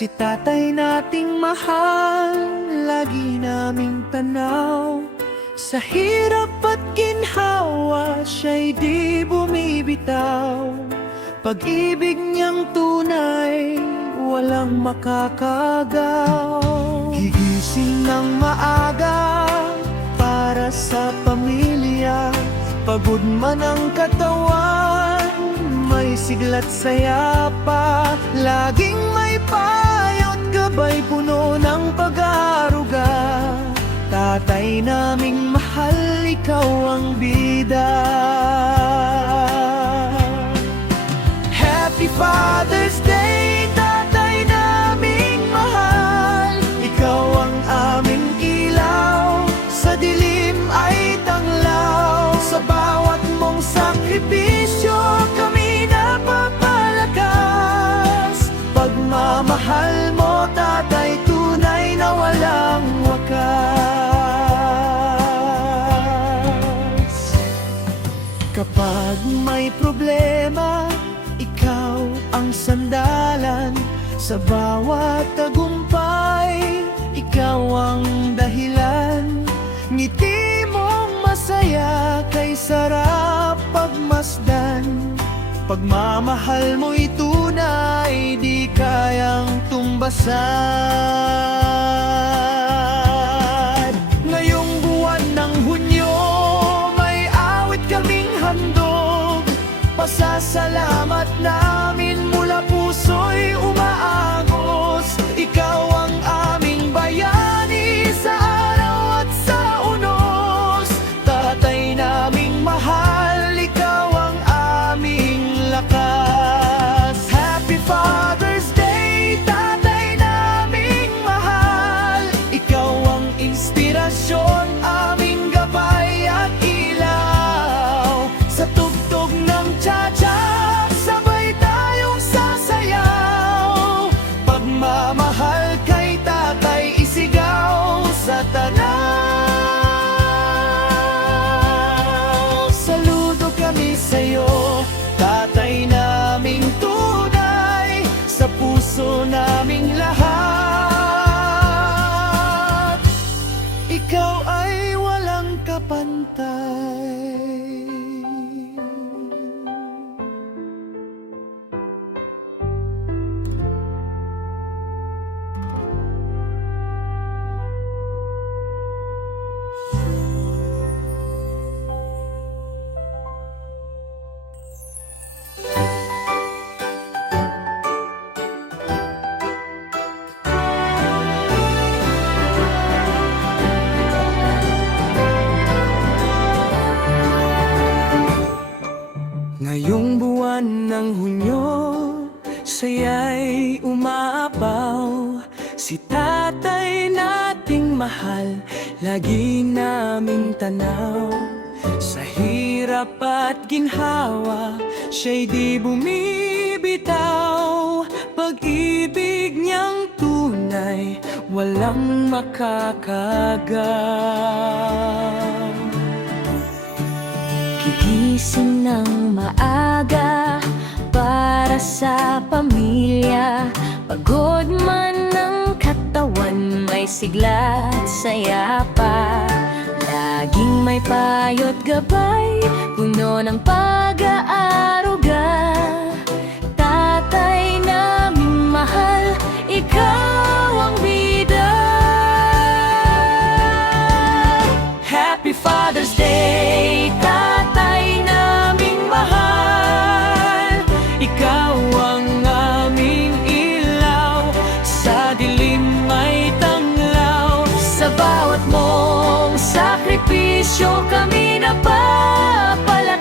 Si tatay nating mahal, lagi naming tanaw. Sa hirap at ginhawa, siya'y di bumibitaw. Pag-ibig niyang tunay, walang makakagaw. Gigising ng maaga para sa pamilya. Pagod man ang katawan, may sigla't saya pa. Laging may payo't gabay, puno ng pag-aaruga. Tatay naming mahal, ikaw ang bida. Happy Father's Day, tatay naming mahal. Ikaw ang aming ilaw, sa dilim ay tanglaw. Sa bawat mong sakripisyo, kami napapalakas. Pagmamahal mo, tatay, tunay na walang wakas. Kapag may problema, ikaw ang sandalan. Sa bawat tagumpay, ikaw ang dahilan. Ngiti mong masaya, kay sarap pagmasdan. Pagmamahal mo'y tunay, di kayang tumbasan. Ngayong buwan ng Hunyo, may awit kaming handog. Pasasalamat namin mula puso'y umaagos. Ikaw ang aming bayani sa araw at sa unos. Tatay naming mahal, ikaw ang aming lakas. Happy Father's Day, tatay naming mahal. Ikaw ang inspirasyon, aming gabay at ilaw. Sa tugtog ng tsa-tsa, sabay tayong sasayaw. Pagmamahal kay tatay, isigaw sa tanaw. Saludo kami sa'yo, tatay naming tunay, sa puso naming lahat. Ikaw ay walang kapantay. Ngayong buwan ng Hunyo, saya'y umaapaw. Si tatay nating mahal, lagi naming tanaw. Sa hirap at ginhawa, siya'y di bumibitaw. Pag-ibig niyang tunay, walang makakagaw. Gigising ng maaga para sa pamilya. Pagod man ng katawan, may sigla at saya pa. Laging may payo't gabay, puno ng pag-aaruga. Tatay naming mahal, ikaw ang bida. Happy Father's Day, tatay naming mahal. Ikaw ang aming ilaw, sa dilim ay tanglaw. Sa bawat mong sakripisyo, kami napapalakas.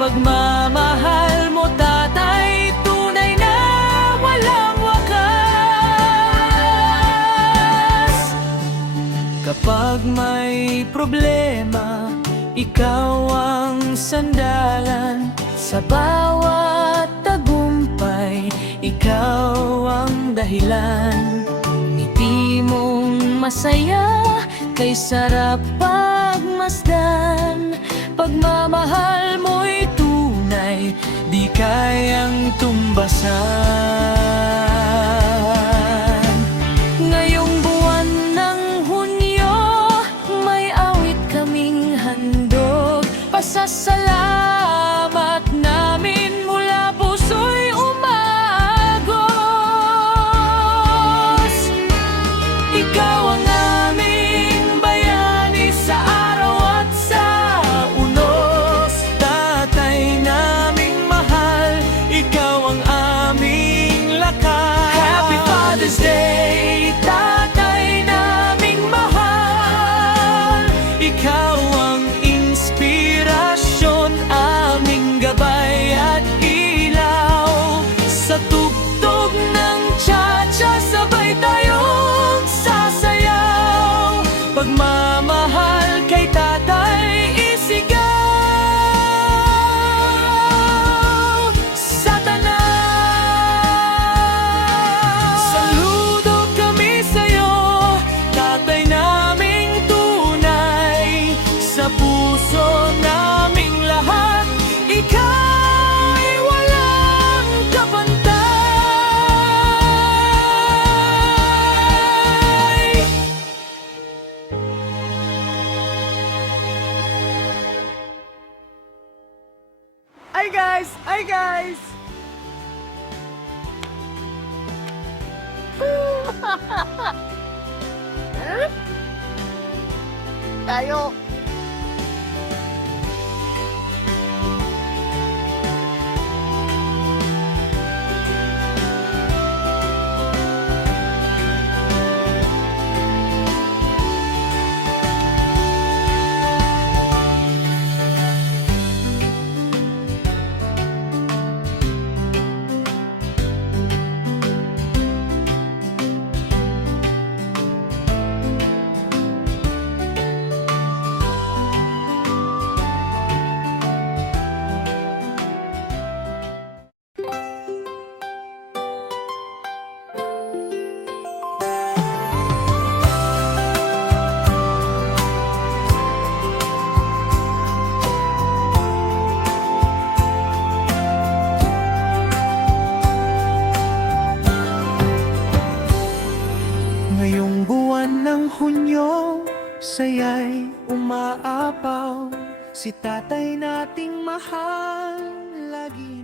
Pagmamahal mo, tatay, tunay na walang wakas. Kapag may problema, ikaw ang sandalan. Sa bawat tagumpay, ikaw ang dahilan. Ngiti mong masaya, kay sarap pagmasdan. Pagmamahal mo'y tunay, di kayang tumbasan. ikaw ang inspirasyon, aming gabay at ilaw. Sa tugtog ng cha-cha, sabay tayong sasayaw. Pagmamahal kay tatay, isigaw sa tanan. Saludo kami sa'yo, tatay naming tunay. Sa puso naming lahat, ikaw ay walang kapantay. Hi guys! Hi guys! Tayo! Ngayong buwan ng Hunyo, saya'y umaapaw. Si tatay nating mahal lagi